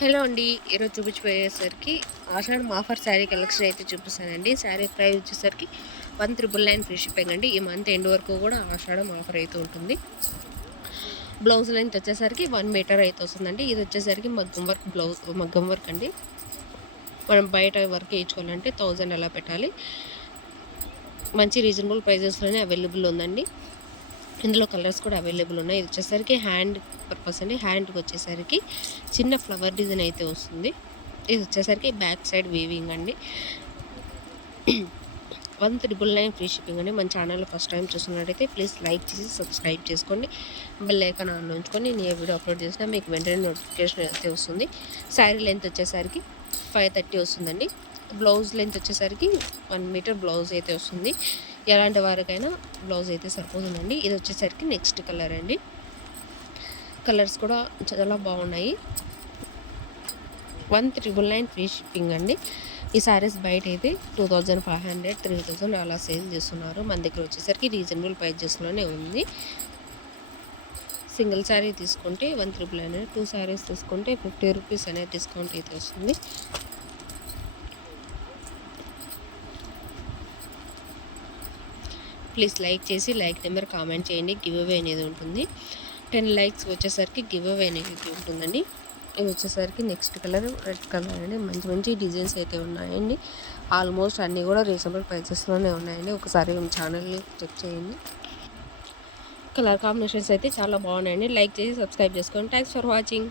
Hello అండి. ఈరోజు చూపించిపోయేసరికి ఆషాఢం offer sari collection అయితే చూపిస్తానండి. శారీ ప్రైస్ వచ్చేసరికి 1,999 ఫ్రీ షిప్పింగ్ అండి. ఈ మంత్ ఎండ్ వరకు కూడా ఆషాఢం ఆఫర్ అయితే ఉంటుంది. బ్లౌజ్ లెంత్ వచ్చేసరికి 1 మీటర్ అయితే వస్తుందండి. ఇది వచ్చేసరికి మగ్గం వర్క్ అండి. మనం బయట వర్క్ వేయించుకోవాలంటే 1000 అలా పెట్టాలి. మంచి రీజనబుల్ ప్రైజెస్లోనే అవైలబుల్ ఉందండి. ఇందులో కలర్స్ కూడా అవైలబుల్ ఉన్నాయి. ఇది వచ్చేసరికి హ్యాండ్ పర్పస్ అండి. హ్యాండ్కి వచ్చేసరికి చిన్న ఫ్లవర్ డిజైన్ అయితే వస్తుంది. ఇది వచ్చేసరికి బ్యాక్ సైడ్ వీవింగ్ అండి. 1,999 ఫ్రీ షిప్పింగ్ అండి. మన ఛానల్లో ఫస్ట్ టైం చూస్తున్నట్టయితే ప్లీజ్ లైక్ చేసి సబ్స్క్రైబ్ చేసుకోండి. బెల్ ఐకాన్ ఆన్లో ఉంచుకొని నేను ఏ వీడియో అప్లోడ్ చేసినా మీకు వెంటనే నోటిఫికేషన్ అయితే వస్తుంది. శారీ లెంత్ వచ్చేసరికి 530 వస్తుందండి. బ్లౌజ్ లెంత్ వచ్చేసరికి 1 మీటర్ బ్లౌజ్ అయితే వస్తుంది. ఎలాంటి వారికైనా బ్లౌజ్ అయితే సరిపోతుందండి. ఇది వచ్చేసరికి నెక్స్ట్ కలర్ అండి. కలర్స్ కూడా చాలా బాగున్నాయి. 1,999 ఫ్రీ షిప్పింగ్ అండి. ఈ సారీస్ బయట అయితే 2,500 3,000 అలా సేల్ చేస్తున్నారు. మన దగ్గర వచ్చేసరికి రీజనబుల్ ప్రైజెస్లోనే ఉంది. సింగిల్ శారీ తీసుకుంటే 1,999, 2 శారీస్ తీసుకుంటే 50 రూపీస్ అనేది డిస్కౌంట్ అయితే వస్తుంది. ప్లీజ్ లైక్ చేసి లైక్ నెంబర్ కామెంట్ చేయండి. గివ్ అవే అనేది ఉంటుంది. 10 లైక్స్ వచ్చేసరికి గివ్ అవే అనేది ఉంటుందండి. ఇది వచ్చేసరికి నెక్స్ట్ కలర్ రెడ్ కలర్ అండి. మంచి మంచి డిజైన్స్ అయితే ఉన్నాయండి. ఆల్మోస్ట్ అన్నీ కూడా రీజనబుల్ ప్రైసెస్లోనే ఉన్నాయండి. ఒకసారి ఛానల్ని చెక్ చేయండి. కలర్ కాంబినేషన్స్ అయితే చాలా బాగున్నాయండి. లైక్ చేసి సబ్స్క్రైబ్ చేసుకోండి. Thanks for watching.